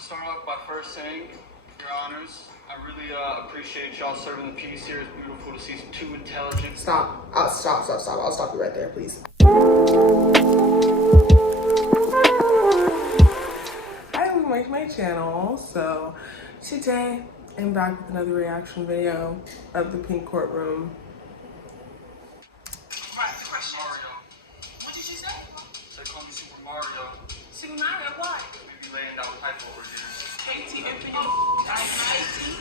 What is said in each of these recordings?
to start off by first saying, Your Honors, I really appreciate y'all serving the peace here. It's beautiful to see two intelligent... Stop. Stop. I'll stop you right there, please. Hi, welcome back to my channel. So today I'm back with another reaction video of the Pink Courtroom. Right, the question is, Mario. what did you say? They call me Super Mario. Super Mario, why? Maybe laying down pipe over here. Katie, open your eyes. Katie.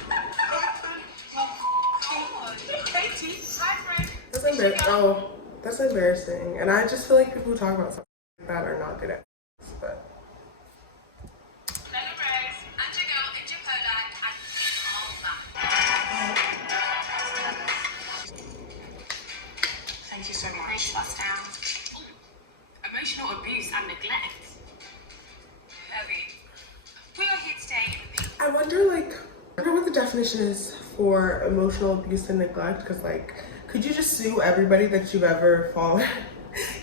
Katie, hi friend. That's embarrassing. Oh, that's embarrassing. And I just feel like people who talk about something like that are not good at this, but. Thank you so much. Emotional abuse and neglect. Heavy. We are here today. I wonder what the definition is for emotional abuse and neglect, because could you just sue everybody that you've ever fallen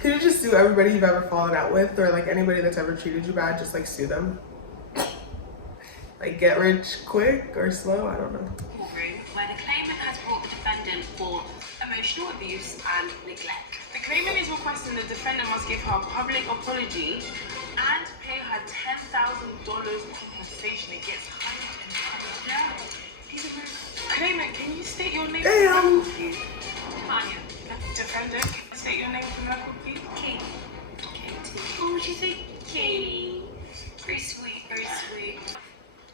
could you just sue everybody you've ever fallen out with, or anybody that's ever treated you bad, just sue them? Get rich quick or slow? I don't know. Courtroom, where the claimant has brought the defendant for emotional abuse and neglect. The claimant is requesting the defendant must give her a public apology and pay her $10,000 compensation against her. Yeah. Claimant, can you state your name? Damn. Tanya. Defendant, state your name for the record, please. Katie. What would you say? Katie. Very sweet, very sweet.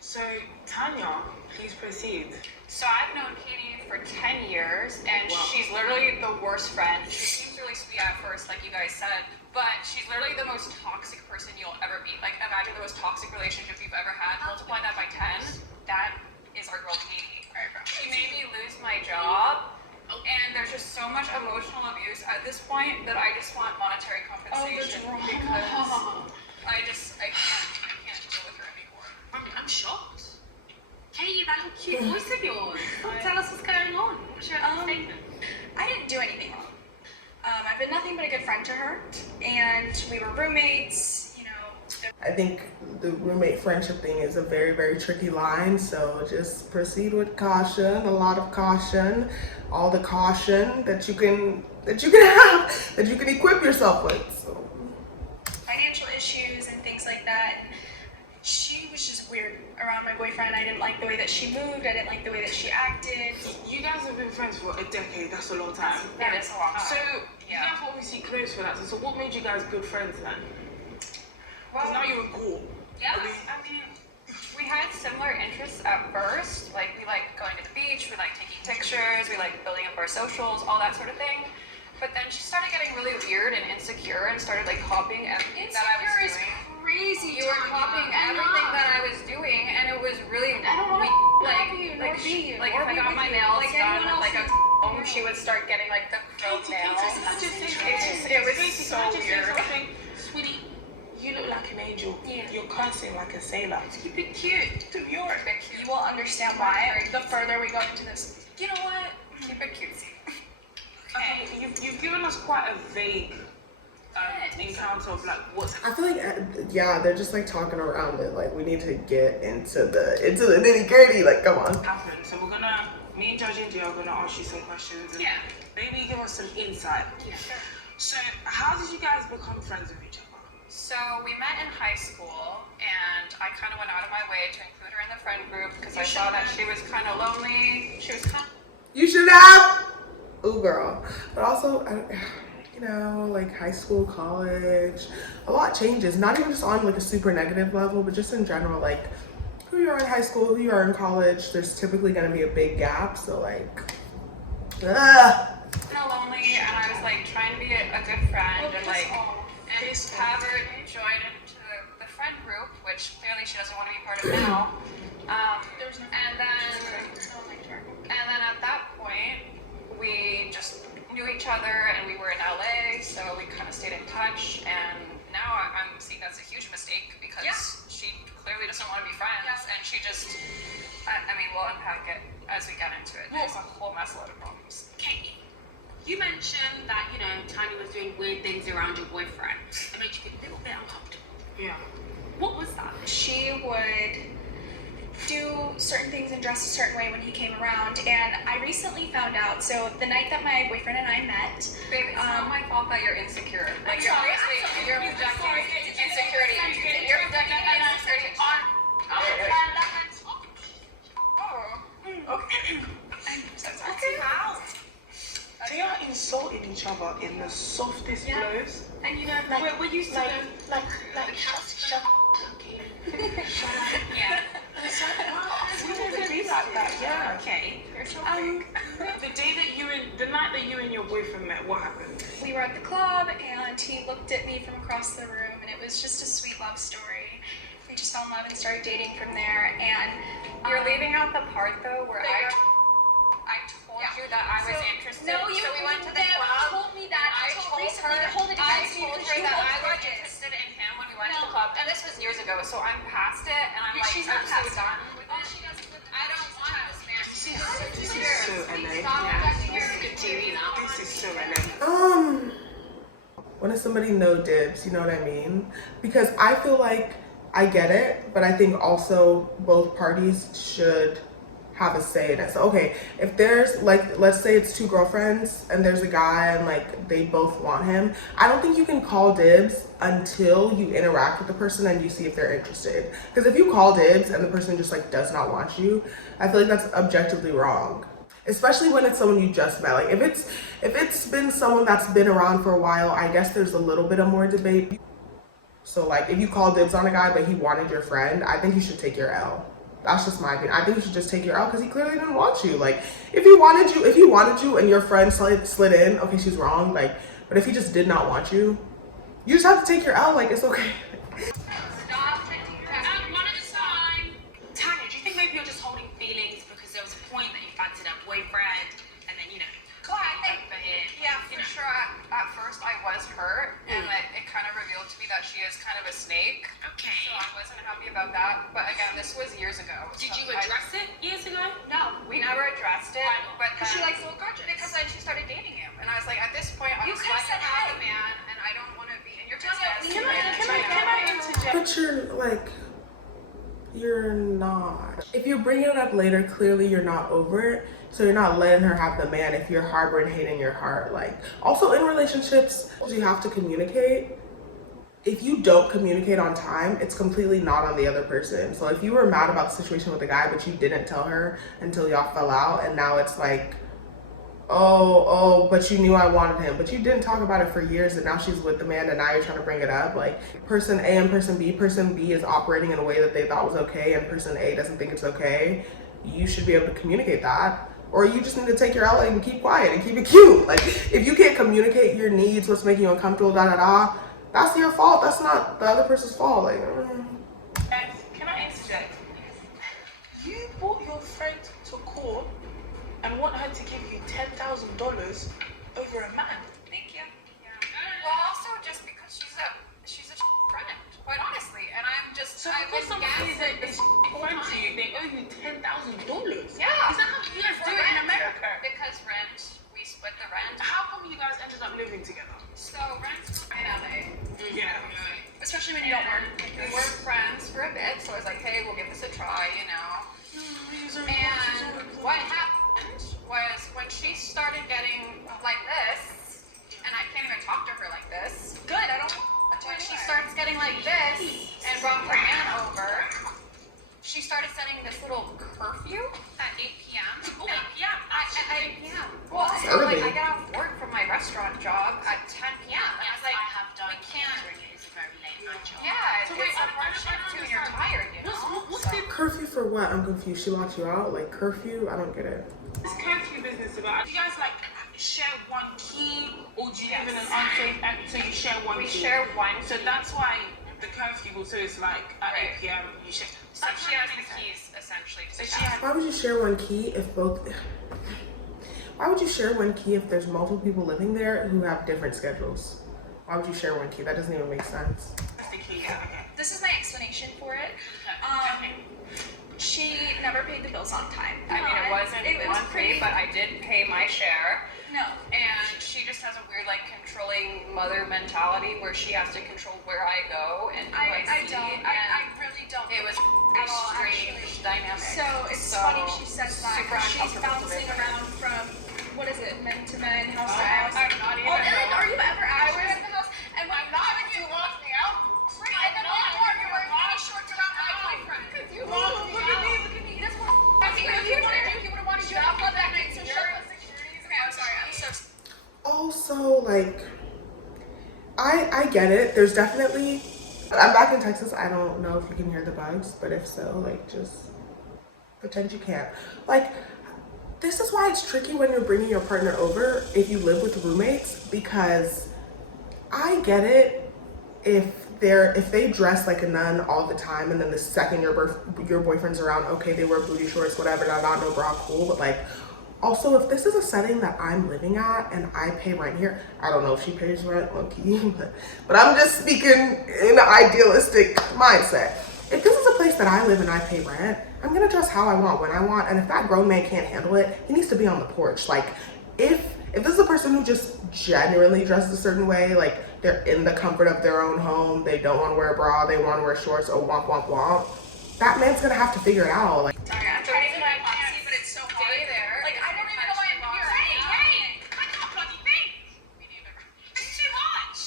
So, Tanya, please proceed. So I've known Katie for 10 years, and she's literally the worst friend. She seems really sweet at first, like you guys said, but she's literally the most toxic person you'll ever meet. Imagine the most toxic relationship you've ever had. Multiply that by 10. That is our girl Katie. She made me lose my job, and there's just so much emotional abuse at this point that I just want monetary compensation because I can't deal with her anymore. I'm shocked. Katie, that cute voice of yours. Tell us what's going on. What's your statement? I didn't do anything wrong. I've been nothing but a good friend to her, and we were roommates, I think the roommate friendship thing is a very, very tricky line, so just proceed with caution, a lot of caution, all the caution that you can have, that you can equip yourself with. So. Financial issues and things like that. And she was just weird around my boyfriend. I didn't like the way that she moved. I didn't like the way that she acted. You guys have been friends for a decade. That's a long time. That is a long time. So, you guys were obviously close for that. So what made you guys good friends then? Because now you're in court. Yeah, I mean, we had similar interests at first. We like going to the beach, we like taking pictures, we like building up our socials, all that sort of thing. But then she started getting really weird and insecure and started copying everything that I was doing. Crazy. You were copying everything that I was doing, and it was really I don't want to if I got my nails done at she would start getting the crow nails. It was so weird. Sweetie, you look like an angel. Yeah. You're cursing like a sailor. Keep it cute. You're a bit cute. You will understand why the further we go into this. You know what? Keep it cutesy. Okay, you've given us quite a vague encounter of what's I feel they're just talking around it. We need to get into the nitty gritty. Come on. happened. So me and Judge India are gonna ask you some questions. And maybe give us some insight. Yeah, sure. So how did you guys become friends with each other? So we met in high school, and I kind of went out of my way to include her in the friend group because I saw that she was kind of lonely. She was kind of... You should have. Ooh, girl. But also, high school, college, a lot changes. Not even just on a super negative level, but just in general, who you are in high school, who you are in college, there's typically going to be a big gap. So kind of lonely, and I was trying to be a good friend and have her join into the friend group, which clearly she doesn't want to be part of now. And then at that point, we just knew each other, and we were in LA, so we kind of stayed in touch. And now I'm seeing that's a huge mistake because she clearly doesn't want to be friends, and she just. I mean, we'll unpack it as we get into it. There's a whole mess of problems. Katie, you mentioned that, Tanya was doing weird things around your boyfriend. It made you feel a little bit uncomfortable. Yeah. What was that? She would certain things and dress a certain way when he came around. And I recently found out, so the night that my boyfriend and I met, Babe, it's not my fault that you're insecure. Like, you're projecting insecurity. You're projecting insecurity on. Okay. They are insulting each other in the softest blows. and you know, We're used to them. like shut okay. Yeah. It's like, wow, we don't be like that. Yeah. Okay. The night that you and your boyfriend met, what happened? We were at the club and he looked at me from across the room and it was just a sweet love story. We just fell in love and started dating from there. And You're leaving out the part though where I told you that I was interested. No, you so we went to the never club. told me that. I Until told recently her. to hold it I against you told because her you that hold I was grudges. interested in him when we went to No. the club, and this was years ago. So I'm past it, and I'm like, She's not I'm so past it. done with it. I don't want this man. This is so LA. Stop projecting your This is so LA. When does somebody know dibs? You know what I mean? Because I feel like I get it, but I think also both parties should have a say in it. So okay, if there's like, let's say it's two girlfriends and there's a guy and like they both want him, I don't think you can call dibs until you interact with the person and you see if they're interested. Because if you call dibs and the person just like does not want you, I feel like that's objectively wrong. Especially when it's someone you just met. Like if it's been someone that's been around for a while, I guess there's a little bit of more debate. So like if you call dibs on a guy but he wanted your friend, I think you should take your L. That's just my opinion. I think you should just take your L because he clearly didn't want you. Like if he wanted you and your friend slid in, okay, she's wrong. Like, but if he just did not want you, you just have to take your L. Like it's okay. Stop. One at a time. Tanya, do you think maybe you're just holding feelings because there was a point that you fancied a boyfriend and then, you know, Well, I think, for him? yeah, for sure. At first, I was hurt, and it kind of revealed to me that she is kind of a snake. Okay. So I wasn't happy about that. But again, this was years ago. Did so you address it years ago? No, we never addressed it. But Because she then- likes little grudges. Because then she started dating him, and I was like, at this point, I'm You just could've letting said you have hi. a man, and I don't want to be in your Tanya, business. can I interject? But you're like, you're not. If you're bringing it up later, clearly you're not over it. So you're not letting her have the man if you're harboring hate in your heart. Like, also in relationships, you have to communicate. If you don't communicate on time, it's completely not on the other person. So if you were mad about the situation with the guy, but you didn't tell her until y'all fell out, and now it's like, oh, but you knew I wanted him, but you didn't talk about it for years, and now she's with the man, and now you're trying to bring it up. Like, person A and person B is operating in a way that they thought was okay, and person A doesn't think it's okay. You should be able to communicate that. Or you just need to take your L and keep quiet and keep it cute. Like, if you can't communicate your needs, what's making you uncomfortable, that's your fault. That's not the other person's fault. Like, Guys, can I interject? You brought your friend to court and want her to give you $10,000 over a man. Thank you. Yeah. Well, also just because she's a friend, quite honestly, and I'm just. So I've because been somebody gassing is a friend to you, they owe you $10,000. Yeah. Is that how you guys do it in America? Because rent, we split the rent. How come you guys ended up living together? So rent's in LA. Yeah. Especially when you don't work. We were friends for a bit, so I was like, hey, we'll give this a try, you know. And what happened was when she started getting like this, and I can't even talk to her like this. Good, I don't. When she starts getting like this and brought her man over, she started setting this little curfew at 8 p.m. Oh, yeah. At 8 p.m. Well, That's so like early. I get off work from my restaurant job at 10 p.m. And I was like, I have done we can't. catering. It is a very late night job. Yeah, So it's wait, a hard shift too, and you're tired, you know. What's the curfew for what? I'm confused. She locked you out? Like, curfew? I don't get it. this curfew business about? Do you guys like share one key, or do you live in an unsafe act so you share one We key? share one. So that's why the curfew also is like at 8 p.m. you share. So she has the keys essentially to So the she house. has. Why would you share one key if both... Why would you share one key if there's multiple people living there who have different schedules? Why would you share one key? That doesn't even make sense. That's the key. Yeah. Okay. This is my explanation for it. She never paid the bills on time. I mean, it wasn't It was monthly, pretty. but I did pay my share. No. And she just has a weird, like, controlling mother mentality where she has to control where I go and who I I see. don't. And I really don't. it was at all, strange. actually. dynamic. So it's funny she says that. Super She's uncomfortable to bouncing visit. around from, what is it, men to men, house to I'm house. not even. Oh, Ellen, are you ever actually in the house? And when you locked me out, right? And then you're wearing mini shorts around my boyfriend. Because you locked me out. Look at me. He doesn't want to. He would have wanted you to have that night. So shut up. Okay, I'm sorry. I'm so. Also, like, I get it. There's definitely, I'm back in Texas. I don't know if you can hear the bugs, but if so, like, just pretend you can't. Like, this is why it's tricky when you're bringing your partner over if you live with roommates, because I get it if they dress like a nun all the time, and then the second your boyfriend's around, okay, they wear booty shorts, whatever, no bra, cool, but like, also, if this is a setting that I'm living at and I pay rent here, I don't know if she pays rent, low-key, but I'm just speaking in an idealistic mindset. If this is a place that I live and I pay rent, I'm gonna dress how I want, when I want, and if that grown man can't handle it, he needs to be on the porch. Like, if this is a person who just genuinely dresses a certain way, like they're in the comfort of their own home, they don't want to wear a bra, they want to wear shorts, or womp womp womp, that man's gonna have to figure it out. Like, Sorry, I'm trying to get my posse, but it's so hard. Stay there. Like, I don't even know why I'm here. Hey, I can't bloody think. Me neither. It's too much.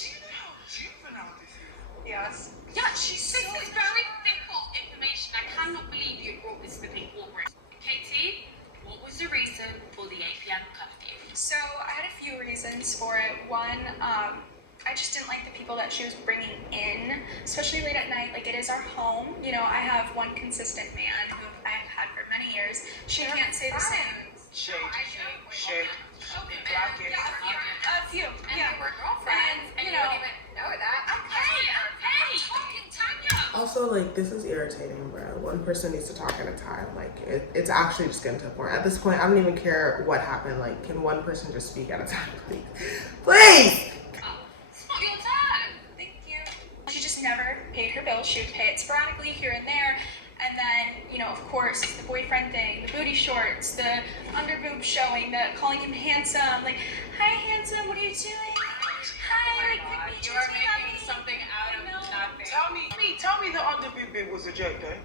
Yes. Yeah, this is very fickle information. I cannot believe you brought this flipping forward. Katie, what was the reason for the 8 p.m. curfew? So I had a few reasons for it. One, I just didn't like the people that she was bringing in, especially late at night. Like, it is our home. You know, I have one consistent man who I've had for many years. She can't say the same. Shade. Okay, Black it. A few, And yeah. we were girlfriends, and you you know, don't even know that. Hey, fucking Tanya. also, like, this is irritating, bro. One person needs to talk at a time. Like, it's actually just getting to a point. At this point, I don't even care what happened. Like, can one person just speak at a time, please? Please! It's not your turn. thank you. She just never paid her bills. She would pay it sporadically here and there. And then, you know, of course, the boyfriend thing, the booty shorts, the underboob showing, the calling him handsome. Like, hi, handsome, what are you doing? Hi, like, quick You pictures, are we making happy. something out of nothing. Tell me the underboob bit was a joke though.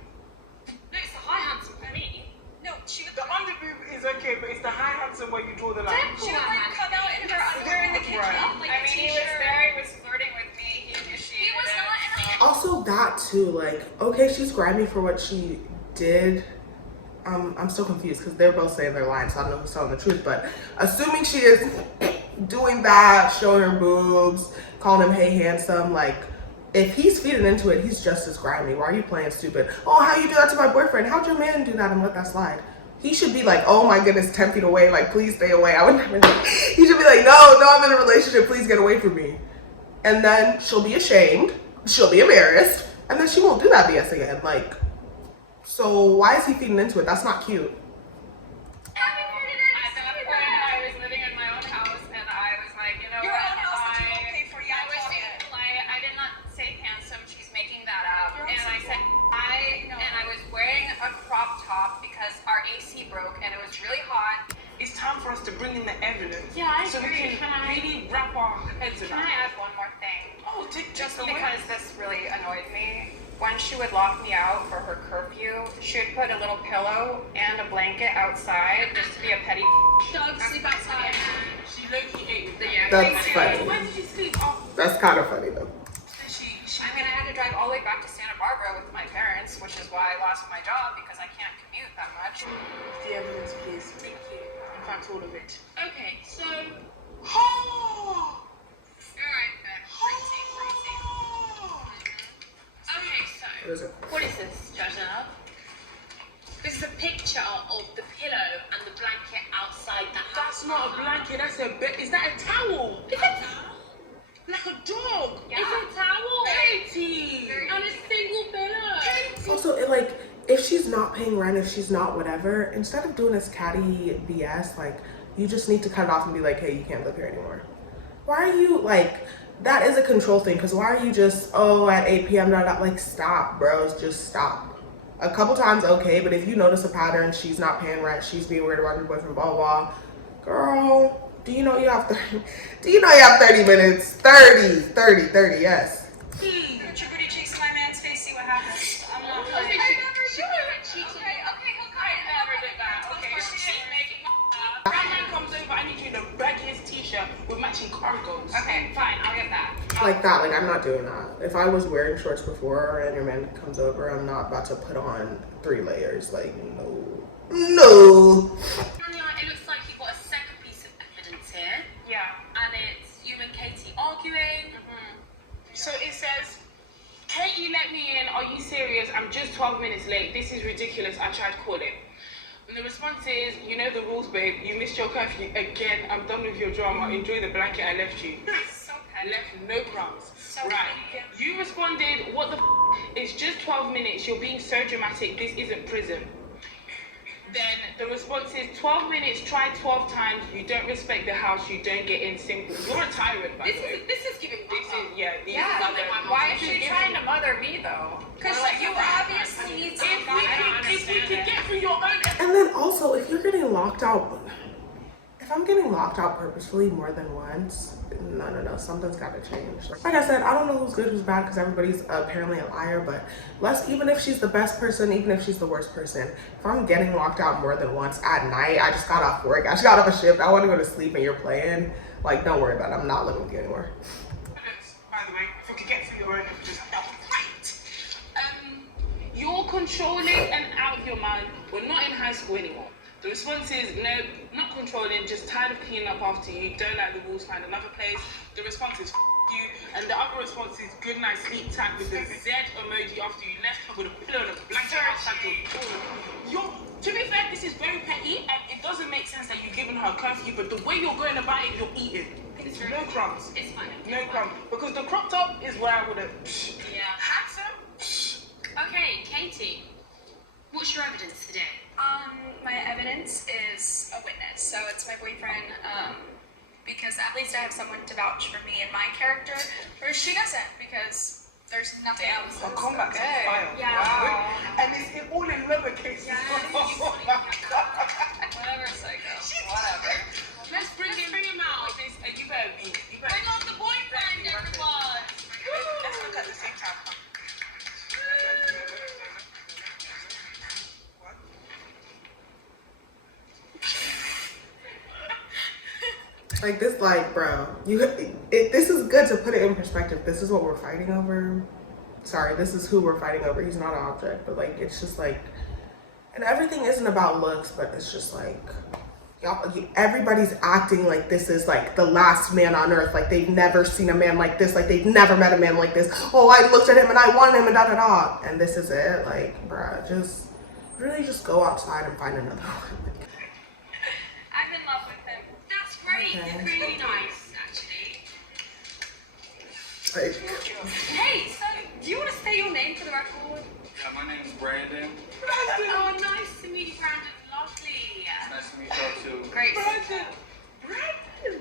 No, it's the high handsome for me. No, she would The underboob is okay, but it's the high handsome where you draw the line. She would like come out in her underwear in the kitchen, Right. like I a mean, he was flirting with me. He initiated He was it, not in so- Also, that too, like, okay, she's grimy for what she did. I'm still confused because they're both saying they're lying, so I don't know who's telling the truth, but assuming she is doing that, showing her boobs, calling him hey handsome, like, if he's feeding into it, he's just as grimy. Why are you playing stupid? Oh, how you do that to my boyfriend? How'd your man do that and let that slide? He should be like, oh my goodness, 10 feet away, like, please stay away. I would never. He should be like, no, I'm in a relationship, please get away from me. And then she'll be ashamed, she'll be embarrassed, and then she won't do that BS again. Like, so why is he feeding into it? That's not cute. At that point, I was living in my own house, and I was like, you know Your what? own house that you don't pay for, yeah, I was fuck being it. polite. I did not say handsome. She's making that up. You're And I also said and I was wearing a crop top because our AC broke and it was really hot. It's time for us to bring in the evidence. Yeah, I so we agree. can really wrap our heads Can around I it. add one more thing? Oh, Just away. because this really annoyed me. When she would lock me out for her curfew, she would put a little pillow and a blanket outside just to be a petty. Dogs sleep outside. She low-key ate with that. Yeah, That's funny. When did you sleep? Oh, That's kind of funny though. she I mean, I had to drive all the way back to Santa Barbara with my parents, which is why I lost my job because I can't commute that much. the evidence, please. Thank you. In fact, all of it. Okay, so Oh! alright, fruity. Okay, so What is it? what is this, Jajna? This is a picture of the pillow and the blanket outside the house. That's not a blanket, that's a bed. Is that a towel? Is it a Like a dog. towel? Katie! And a single pillow. Also, like, if she's not paying rent, if she's not whatever, instead of doing this catty BS, like, you just need to cut it off and be like, hey, you can't live here anymore. Why are you, like, that is a control thing, because why are you just, oh, at 8 p.m., like, stop, bros, just stop. A couple times, okay, but if you notice a pattern, she's not paying rent, she's being weird about her boyfriend, blah, blah, girl, do you know you have 30 minutes? 30, yes. Put your booty cheeks in my man's face, see what happens. I'm not I playing. never knew it. Cheating. Okay, like that. Like, I'm not doing that. If I was wearing shorts before and your man comes over, I'm not about to put on 3 layers. Like, no. No. It looks like you've got a second piece of evidence here. Yeah. And it's you and Katie arguing. So it says, Katie let me in. Are you serious? I'm just 12 minutes late. This is ridiculous. I tried calling. And the response is, you know the rules, babe. You missed your curfew again. I'm done with your drama. Enjoy the blanket I left you. I left no crumbs. Right. You responded, what the it's just 12 minutes. You're being so dramatic. This isn't prison. Then the response is 12 minutes, try 12 times, you don't respect the house, you don't get in, simple. You're a tyrant, by the way. This is giving This is, yeah, these Yeah, are the- why is she trying to mother me though? Because you obviously need to. If we could get through your own. And then also, if you're getting locked out, if I'm getting locked out purposefully more than once, no, something's got to change. Like I said, I don't know who's good, who's bad, because everybody's apparently a liar, but even if she's the best person, even if she's the worst person, if I'm getting locked out more than once at night, I just got off work, I just got off a shift, I want to go to sleep and you're playing, like, don't worry about it, I'm not living with you anymore. By the way, if we could get through your own, just right. You're controlling and out of your mind. We're not in high school anymore. The response is, no, not controlling, just tired of cleaning up after you, don't like the rules, find another place. The response is, you. And the other response is, good night, sleep tight with the Z emoji after you left her with a pillow and a blanket outside your door. To be fair, this is very petty, and it doesn't make sense that you've given her a curfew, but the way you're going about it, you're eating. It's no crumbs. It's fine. No crumbs. Because the crop top is where I would have Handsome. Okay, Katie. What's your evidence today? My evidence is a witness, so it's my boyfriend, because at least I have someone to vouch for me and my character, whereas she doesn't, because there's nothing else. I'll come back to the file. Yeah. Wow. And it's all in lowercase. Oh my God. Whatever, psycho. Whatever. Let's bring him out. You better be. Bring on the boyfriend, everyone. Let's look at the same time. Like this, like, bro, this is good to put it in perspective. This is what we're fighting over. Sorry, this is who we're fighting over. He's not an object, but like, it's just like, and everything isn't about looks, but it's just like, y'all, everybody's acting like this is like the last man on earth. Like they've never seen a man like this. Like they've never met a man like this. Oh, I looked at him and I wanted him and da da da. And this is it. Like, bruh, just really just go outside and find another one. I'm in love with him. That's great. Okay. Really nice, actually. Like, Hey, so do you want to say your name for the record? Yeah, my name's Brandon. Oh, nice to meet you, Brandon. Lovely. Nice to meet y'all too. Great. Brandon. Brandon.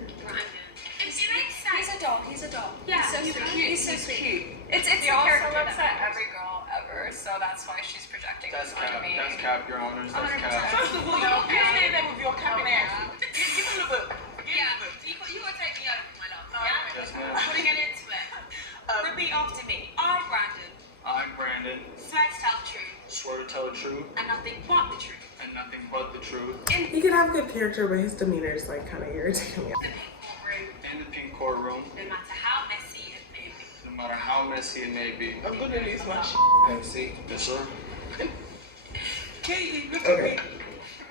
It makes sense. He's a doll. Yeah, He's so he's sweet. cute. He's so sweet. It's He a also character. looks at every girl ever, so that's why she's projecting That's this onto cap. me. That's cap, your honors. That's 100%. cap. First of all, you stay there with your capping ass. Give him the book. Yeah, you got to take me over, my love. Yeah? Yes, ma'am. We're going to get into it. Repeat after me. I'm Brandon. I'm Brandon. Swear to tell the truth. Swear to tell the truth And nothing but the truth. and nothing but the truth. he can have good character, but his demeanor is like kind of irritating me. The pink courtroom. In the pink courtroom, No matter how messy it may be. no matter how messy it may be. I'm gonna lose my shit. MC. Yes, sir. Katie, look at me.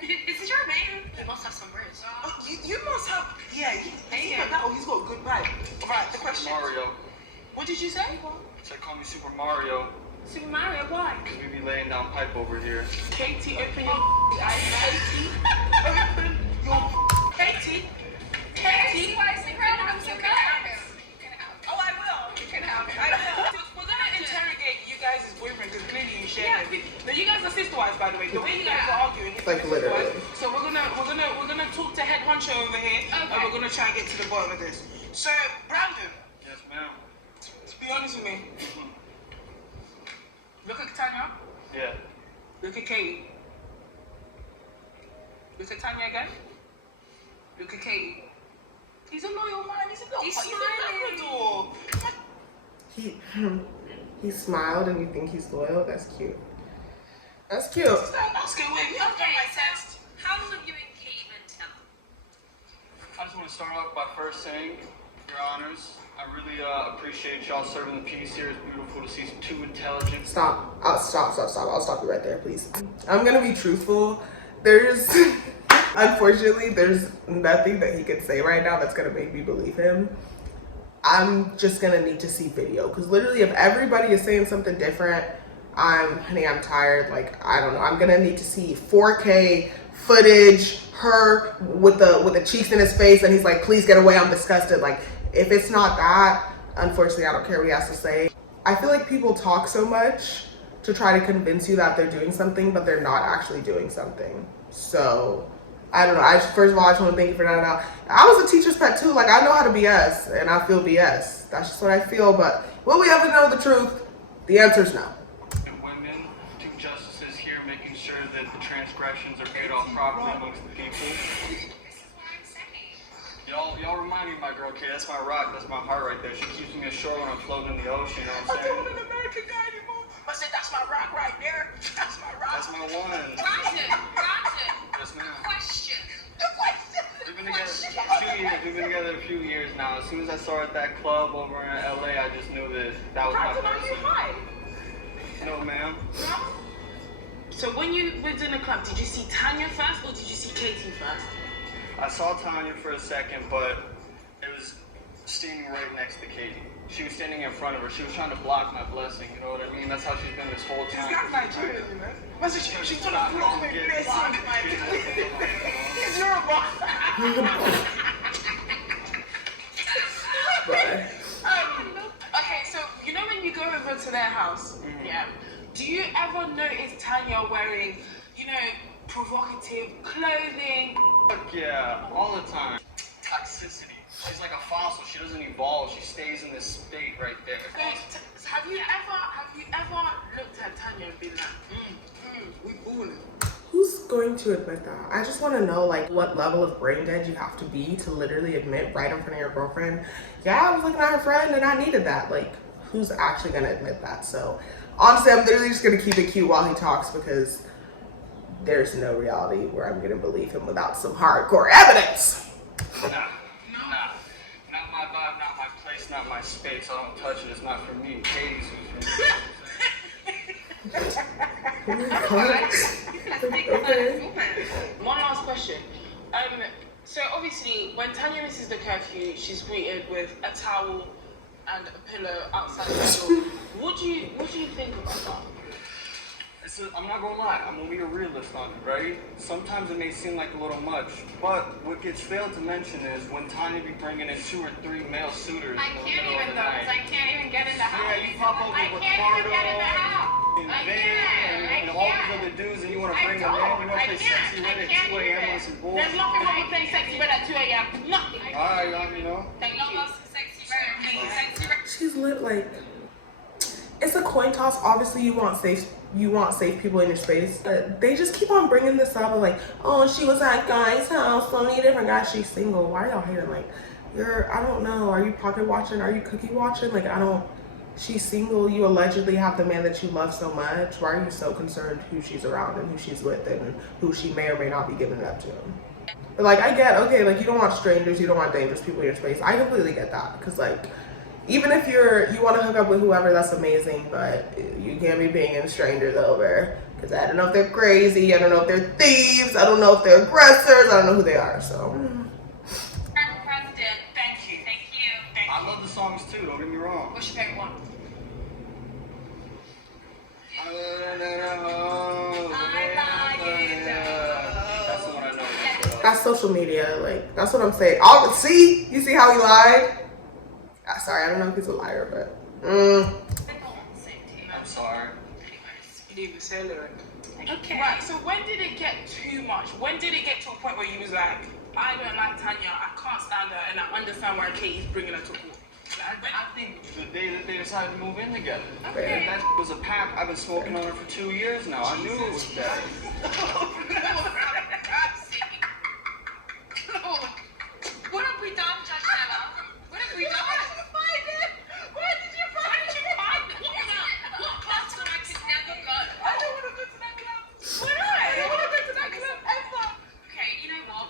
This is your man. You must have some roots. Oh, you must have. Yeah, he's got that. Oh, he's got a good vibe. All right, the question. Mario. What did you say? So call me Super Mario. Super Mario, why? Cause we be laying down pipe over here. Katie, open your eyes. Katie, open your. Katie. Katie. Why is he random? You can have him. Oh, I will. You can have him. I will. We're gonna interrogate you guys' boyfriend because clearly you share him. No, you guys are sister wives, by the way. The way you guys are arguing, is Like, sister wives. literally. So we're gonna talk to head honcho over here, and we're gonna try and get to the bottom of this. So, Brandon, Yes, ma'am. to be honest with me, look at Tanya, Yeah. look at Katie, look at Tanya again, look at Katie. He's a loyal man. He's a He's a smiling. Labrador. He smiled and you think he's loyal? That's cute. That's cute. That's good. Wait, we have done Okay, my so test. how long have you and Katie been together? I just want to start off by first saying, Your honors, I I really appreciate y'all serving the peace here. It's beautiful to see two intelligent. Stop. Stop. I'll stop you right there, please. I'm gonna be truthful. There's, unfortunately, there's nothing that he could say right now that's gonna make me believe him. I'm just gonna need to see video, because literally if everybody is saying something different, honey, I'm tired. Like, I don't know. I'm gonna need to see 4K footage, her with the cheeks in his face, and he's like, please get away, I'm disgusted. Like, if it's not that, unfortunately, I don't care what he has to say. I feel like people talk so much to try to convince you that they're doing something, but they're not actually doing something. So, I don't know. First of all, I just want to thank you for that out. I was a teacher's pet too. Like, I know how to BS, and I feel BS. That's just what I feel, but will we ever know the truth? The answer is no. And women, two justices here making sure that the transgressions are paid off properly amongst the people. Y'all remind me of my girl, kid. That's my rock. That's my heart right there. She keeps me ashore when I'm floating in the ocean. You know what I'm saying? I don't an American guy anymore. I said, that's my rock right there. That's my rock. That's my one. Brandon, Yes, ma'am. question. We've been together a few years. We've been together a few years now. As soon as I saw her at that club over in LA, I just knew that was my person. No, ma'am. No? So when you was in the club, did you see Tanya first or did you see Katie first? I saw Tanya for a second, but it was standing right next to Katie. She was standing in front of her. She was trying to block my blessing, you know what I mean? That's how she's been this whole time. She's got Nigerian, you know? What's it? She's trying to block me. He's Yoruba. Okay, so you know when you go over to their house, yeah, do you ever notice Tanya wearing, you know, provocative clothing? Fuck yeah, all the time. Toxicity. She's like a fossil. She doesn't evolve. She stays in this state right there. Have you ever looked at Tanya and been like, we fooling? Who's going to admit that? I just want to know, like, what level of brain dead you have to be to literally admit right in front of your girlfriend, yeah, I was looking at her friend and I needed that. Like, who's actually going to admit that? So, honestly, I'm literally just going to keep it cute while he talks, because there's no reality where I'm going to believe him without some hardcore evidence. Nah. Not my vibe, not my place, not my space. I don't touch it. It's not for me. Katie's who's for me. Oh my God. Okay. One last question. So obviously, when Tanya misses the curfew, she's greeted with a towel and a pillow outside the door. What do you think about that? I'm not gonna lie, I'm gonna be a realist on it, right? Sometimes it may seem like a little much, but what gets failed to mention is when Tanya be bringing in 2 or 3 male suitors I in the can't middle of even the though, night. because I can't even get in the house. Yeah, you pop over I with can't even get in the house. and I Vin can't. and all these other dudes, and you wanna bring them in, you wanna play sexy red at 2 a.m. on some bullshit. There's nothing wrong with playing sexy red at 2 a.m. Nothing. Alright, you know. Thank Love you. us sexy red. Sexy red. She's lit. Like, it's a coin toss. Obviously, you want safe people in your space, but they just keep on bringing this up of like, oh, she was at guy's house, so many different guys, she's single. Why are y'all hating? Like, I don't know, are you pocket watching, are you cookie watching? Like, she's single, you allegedly have the man that you love so much. Why are you so concerned who she's around and who she's with and who she may or may not be giving it up to? But like, I get, okay, like, you don't want strangers, you don't want dangerous people in your space. I completely get that, because like, even if you want to hook up with whoever, that's amazing, but you can't be bringing strangers over, because I don't know if they're crazy, I don't know if they're thieves, I don't know if they're aggressors, I don't know who they are, so. President, thank you. I love the songs too, don't get me wrong. What's your favorite one? That's the one I know. That's social media, like, that's what I'm saying. See? You see how he lied? Sorry, I don't know if he's a liar, but. I'm sorry. Leave a sailor. Okay. Right, so when did it get too much? When did it get to a point where you was like, I don't like Tanya, I can't stand her, and I understand why Katie's bringing her to court? I think the day that they decided to move in together. Okay. That was a pack. I've been smoking on her for 2 years now. I knew it was that. What have we done, Judge Nella? What have we done? Why did you find it? What class would I could never go? I don't want to go to that club. Why not? I don't want to go to that club ever. Okay, you know what?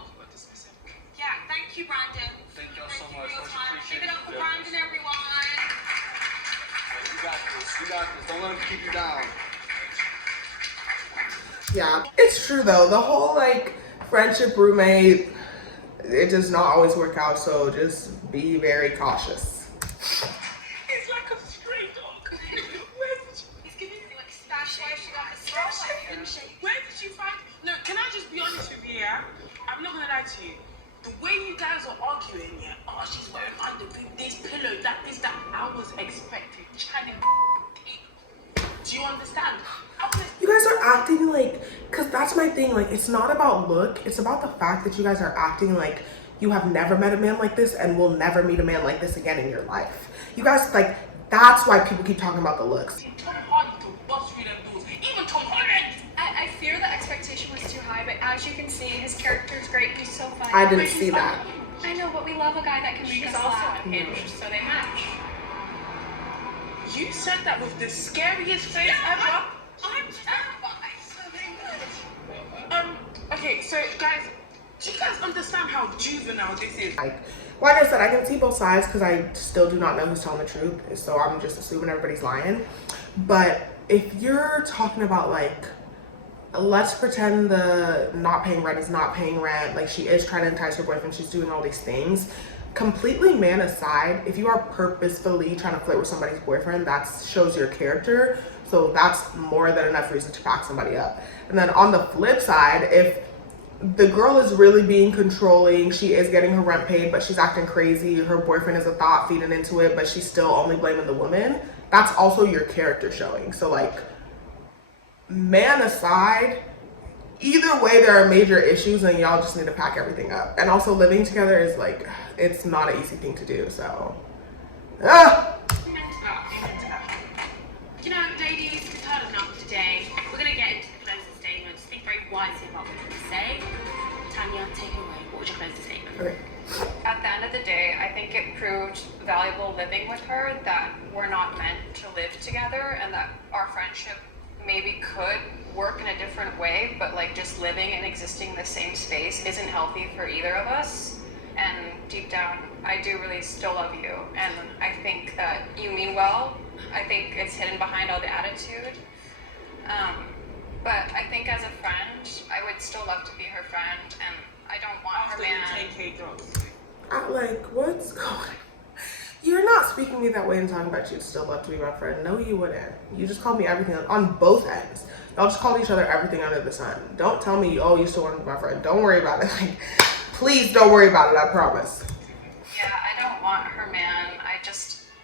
Yeah, thank you, Brandon. Thank y'all so Thank you much. for your Much time. Give appreciated. it up for Brandon, everyone. Yeah, it's true though. The whole like friendship roommate, it does not always work out. So just be very cautious. It's like a stray dog. Where did you... He's giving me like that's why she got a throw. Where did you find... No, can I just be honest with you, yeah? I'm not gonna lie to you. The way you guys are arguing, yeah, oh, she's wearing underboob, this pillow, that, this, that. I was expecting Channing. Do you understand? You guys are acting like, because that's my thing, like it's not about look, it's about the fact that you guys are acting like you have never met a man like this and will never meet a man like this again in your life. You guys, like, that's why people keep talking about the looks. Tom Hardy can bust through them doors. Even Tom Holland. I fear the expectation was too high, but as you can see, his character is great. He's so funny. I didn't see that. I know, but we love a guy that can make She's us also laugh. an inch, so they match. You said that with the scariest face ever. I'm terrified. So they match. Okay, so guys, do you guys understand how juvenile this is? Like I said, I can see both sides because I still do not know who's telling the truth. So I'm just assuming everybody's lying. But if you're talking about like, let's pretend the not paying rent is not paying rent, like she is trying to entice her boyfriend, she's doing all these things. Completely man aside, if you are purposefully trying to flirt with somebody's boyfriend, that shows your character. So that's more than enough reason to pack somebody up. And then on the flip side, if the girl is really being controlling, she is getting her rent paid, but she's acting crazy, her boyfriend is a thought feeding into it, but she's still only blaming the woman, that's also your character showing. So like, man aside, either way there are major issues and y'all just need to pack everything up. And also living together is like, it's not an easy thing to do, so You know, ladies, we've heard enough today. We're going to get into the closing statements. Think very wisely about what you say. Tanya, take it away. What was your closing statement? okay. At the end of the day, I think it proved valuable living with her that we're not meant to live together and that our friendship maybe could work in a different way, but like just living and existing in the same space isn't healthy for either of us. And deep down, I do really still love you, and I think that you mean well. I think it's hidden behind all the attitude. But I think as a friend, I would still love to be her friend, and I don't want her After man. the 10K drugs. Like, what's going on? You're not speaking to me that way and talking about you'd still love to be my friend. No, you wouldn't. You just called me everything on both ends. Y'all just called each other everything under the sun. Don't tell me, oh, you still want to be my friend. Don't worry about it. Like, please don't worry about it, I promise. Yeah, I don't want her man.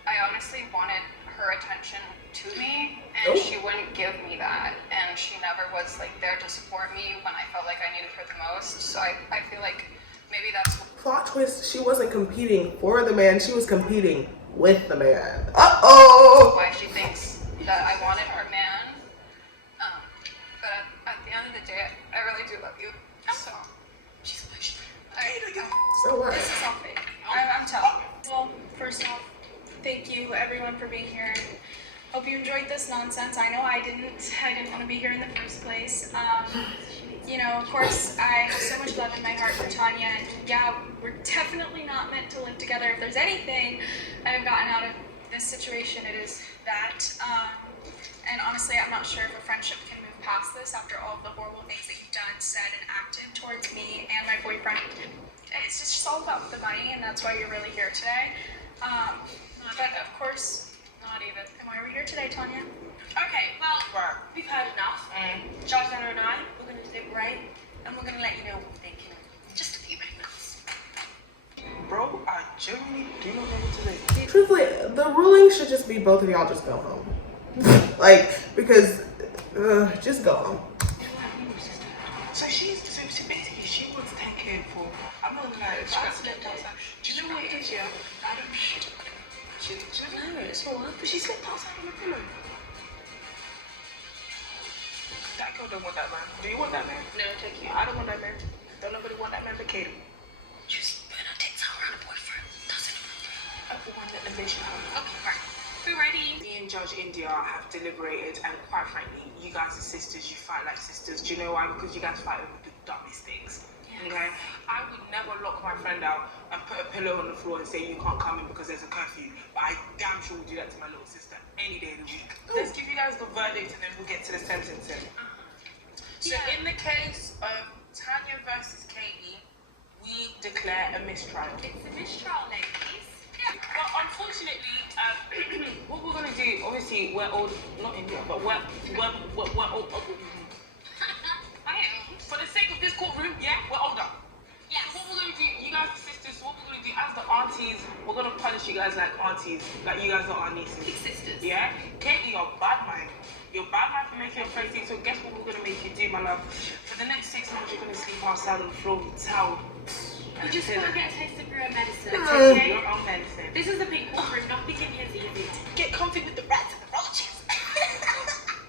I honestly wanted her attention to me, and she wouldn't give me that. And she never was like there to support me when I felt like I needed her the most. So I feel like maybe that's... Plot twist, she wasn't competing for the man, she was competing with the man. Uh-oh! why she thinks that I wanted her man. But at the end of the day, I really do love you. So, she's emotional. So what? This is all fake. I'm telling you. Well, first off, thank you everyone for being here. Hope you enjoyed this nonsense. I know I didn't want to be here in the first place. You know, of course, I have so much love in my heart for Tanya, and yeah, we're definitely not meant to live together. If there's anything I've gotten out of this situation, it is that. And honestly, I'm not sure if a friendship can move past this after all of the horrible things that you've done, said, and acted towards me and my boyfriend. It's just all about the money, and that's why you're really here today. But of course, Not even. and why are we here today, Tanya? Okay, well, we've heard enough. Jardana and I, we're going to deliberate, and we're going to let you know what we're thinking in just a few minutes. Bro, I genuinely do not know what to think. Truthfully, the ruling should just be both of y'all just go home. Like, because, just go home. So basically she wants 10K for... I'm not gonna lie, if I slept outside. Do you know what it is, yeah? I don't shit. No, it's not. But she slept outside on the pillow. That girl don't want that man. Do you want that man? No, thank you. I don't want that man. Don't nobody want that man but Katie. Just put her tits out around a boyfriend. Doesn't Everyone that the mission have. Okay, right. We're ready. Me and Judge India have deliberated, and quite frankly, you guys are sisters, you fight like sisters. Do you know why? Because you guys fight over the dumbest things. Okay? I would never lock my friend out and put a pillow on the floor and say you can't come in because there's a curfew. But I damn sure would do that to my little sister any day of the week. Let's give you guys the verdict and then we'll get to the sentencing. So Yeah, mistrial. It's a mistrial, ladies. Yeah. Well, unfortunately, what we're gonna do, obviously, we're old, not India, but we're old. For the sake of this courtroom, yeah, we're older. Yes. So what we're gonna do, you guys are sisters, so what we're gonna do as the aunties, we're gonna punish you guys like aunties, like you guys are our nieces. Big sisters. Yeah? Katie, you're bad mind. You're bad mind for making your face eat, so guess what we're gonna make you do, my love? For the next 6 months, you're gonna sleep outside on the floor with a towel. You just want to get a taste of your own medicine, Take okay? your own medicine. This is a big courtroom, nothing in here is easy. Get comfy with the rats and the roaches.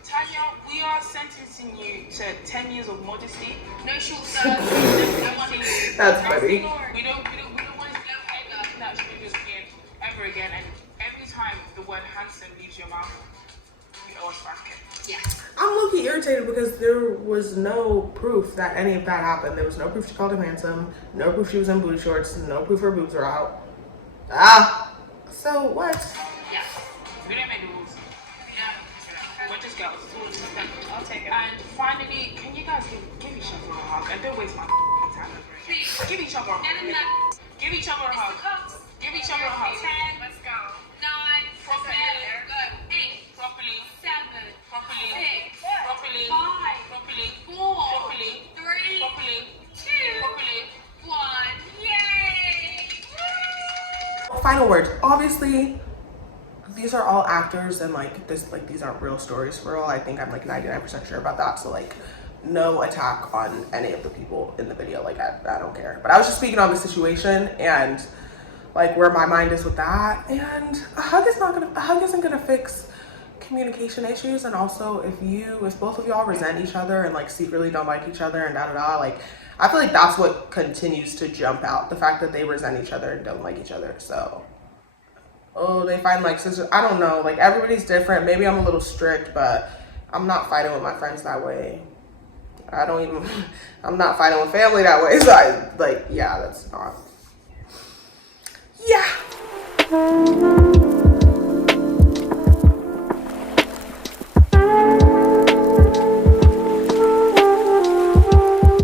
Tanya, we are sentencing you to 10 years of modesty. No short skirts. No money. That's funny. We don't want to go ever that should just again ever again. And every time the word handsome leaves your mouth, you owe us 5K. Yeah. I'm low-key irritated because there was no proof that any of that happened. There was no proof she called him handsome, no proof she was in booty shorts, no proof her boobs were out. So what? Yeah. We don't make the rules. We're just girls. I'll take it. And finally, can you guys give each other a hug? And don't waste my time. Please. Give each other a hug. Give each other a hug. Give each other a hug. 10, let's go. 9, Properly. 7, go. 8, Properly. 7, Properly. 6, Properly. 5, Properly. 4, Properly. 3, Properly. 2, Properly. 1. Yay! Final words. Obviously, these are all actors and these aren't real stories for real. I think I'm like 99% sure about that. So like no attack on any of the people in the video. Like I don't care. But I was just speaking on the situation and like where my mind is with that. And a hug isn't gonna fix communication issues. And also if both of y'all resent each other and like secretly don't like each other and like I feel like that's what continues to jump out, the fact that they resent each other and don't like each other. So they find like sisters. I don't know, like everybody's different. Maybe I'm a little strict, but I'm not fighting with my friends that way. I'm not fighting with family that way. So that's not, yeah.